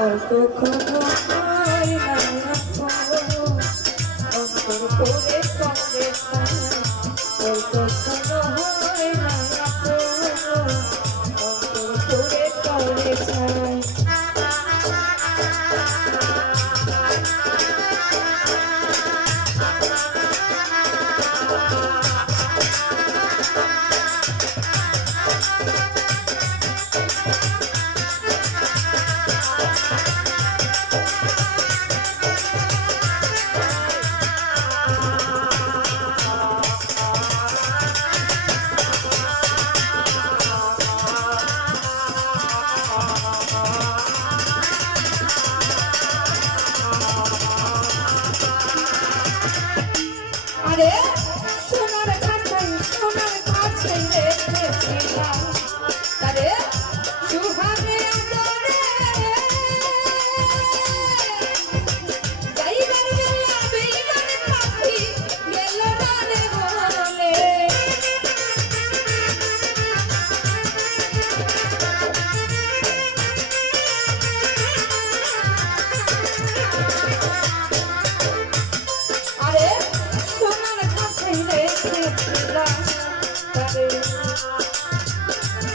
আর কখনো হয় না অন্তর করে সঙ্গে আর কখনো হয় না অন্তর করে চাই আরে সোনার কাছে রেখেছিলাম আরে সুহাগে আদরে যাইবার বেলা বেইমান পাখি গেল না রে বলে আরে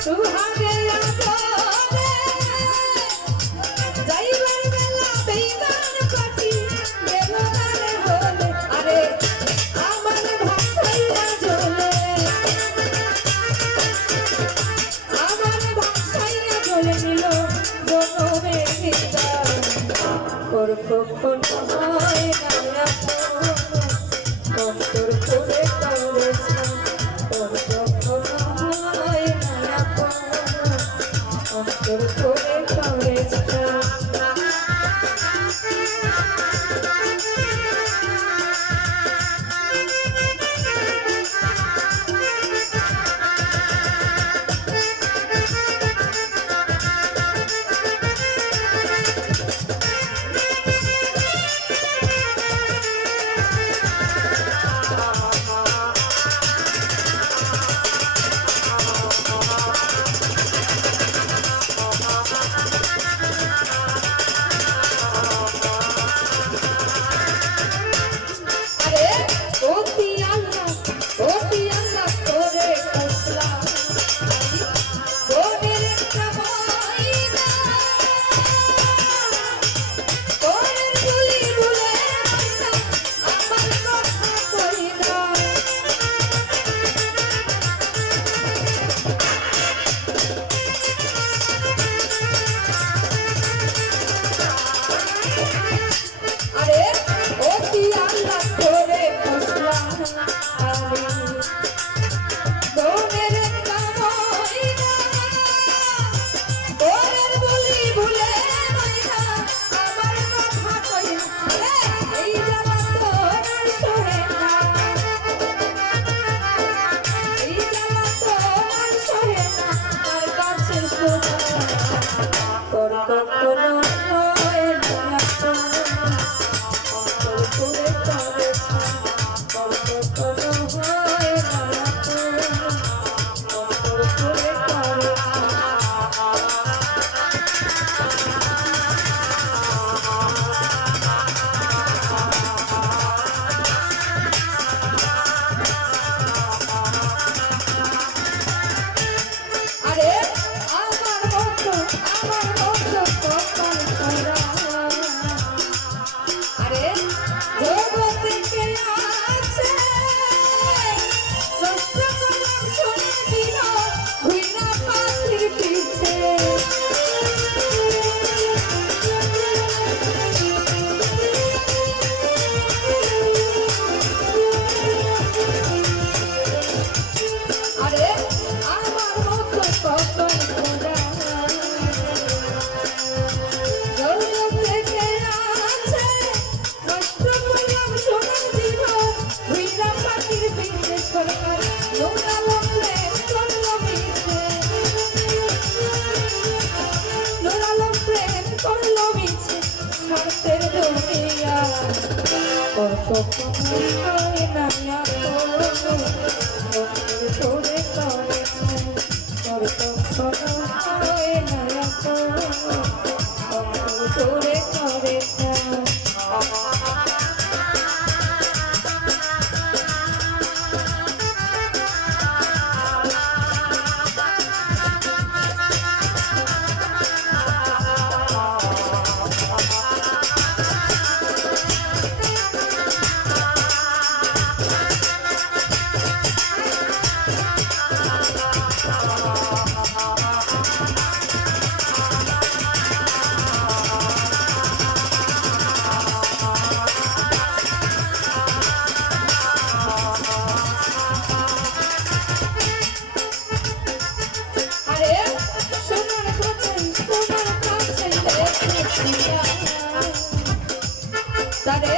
সুহাগে আদরে যাইবার বেলা বেইমান পাখি গেল না রে বলে আরে আমার ভাষাইয়া জ্বলে নিল জনমে বিদায় ওর কখনো হয় না অন্তর করে করেছে ওর কখনো হয় না অন্তর করে করেছে কখনো হয় না করে করেছে কখনো হয় না করে তারে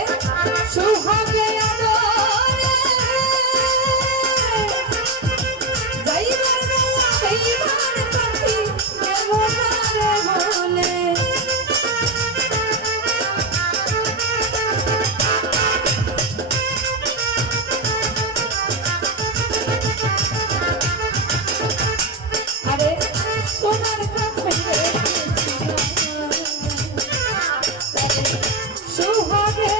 সুহাগে আদরে যাইবার বেলা হইবার পাখি কেমনারে বলে আরে সোনার কাছে সুহাগে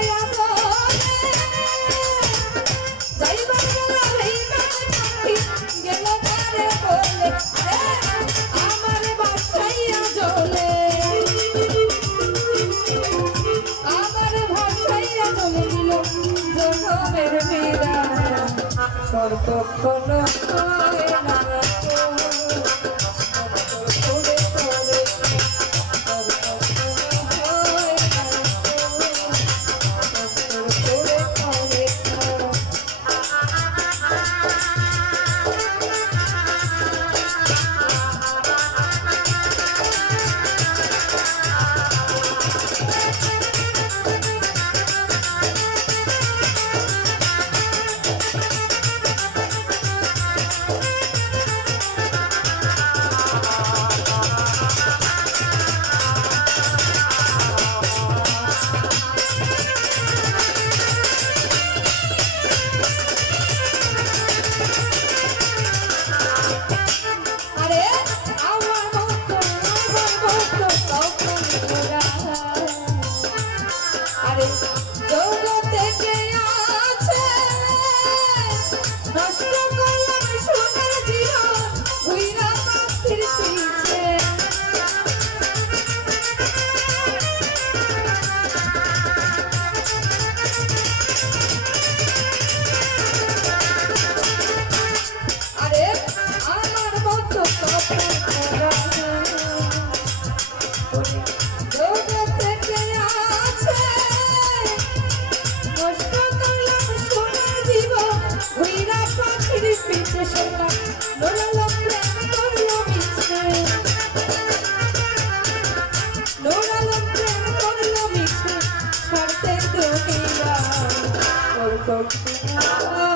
কখনো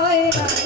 হয় না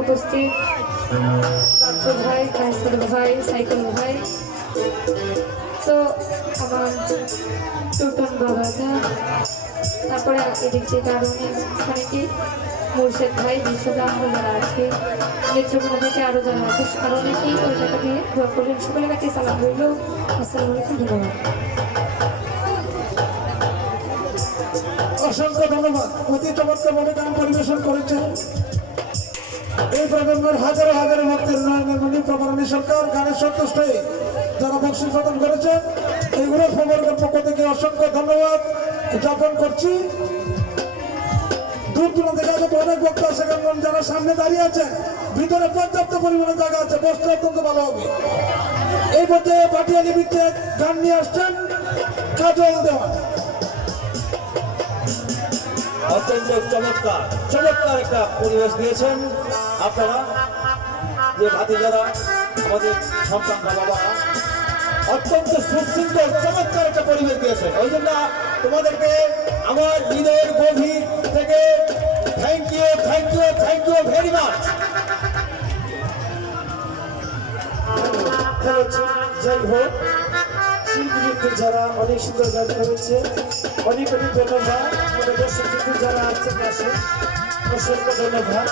উপস্থিত বাচ্চু ভাই কায়সার ভাই সাইকেল ভাই তো আমার টুটন বাবাজা তারপরে এদিক থেকে আরো অনেকে মুর্শেদ ভাই বিশ্বদাম যারা আছে নেত্রকোনা থেকে আরো যারা আছে আরো অনেকেই ওই টাকা দিয়ে দোয়া করলেন সকলের কাছে সালাম রইল আসসালামু আলাইকুম ধন্যবাদ অসংখ্য ধন্যবাদ অতি চমৎকার ভাবে গান পরিবেশন করেছেন এই প্রজন্মের হাজারো হাজারো ভক্তের নয়নের মণি প্রবরণী সরকার গানের সন্তুষ্ট হয়ে যারা বক্সিস প্রদান করেছেন এইগুলো খবরের পক্ষ থেকে অসংখ্য ধন্যবাদ জ্ঞাপন করছি। দূর দূরান্ত থেকে আগত অনেক বক্তা আছে, কারণ যারা সামনে দাঁড়িয়ে আছে ভিতরে পর্যাপ্ত পরিমাণে জায়গা আছে, বসতে অত্যন্ত ভালো হবে। এই পর্যায়ে পাটিয়ালি ভিত্তিক গান নিয়ে আসছেন কাজল দেওয়া। অত্যন্ত চমৎকার চমৎকার একটা পরিবেশ দিয়েছেন আপনারা, যে ভাতিজারা আমাদের সন্তান বাবা অত্যন্ত সুশৃঙ্খল চমৎকার একটা পরিবেশ দিয়েছেন। ওই জন্য তোমাদেরকে আমার হৃদয়ের গভীর থেকে thank you thank you thank you very much. যাই হোক, শিল্পীদের যারা অনেক সুন্দর গান করেছে অনেক অনেক ধন্যবাদ। আমাদের দর্শক যারা আসছেন আসে অসংখ্য ধন্যবাদ।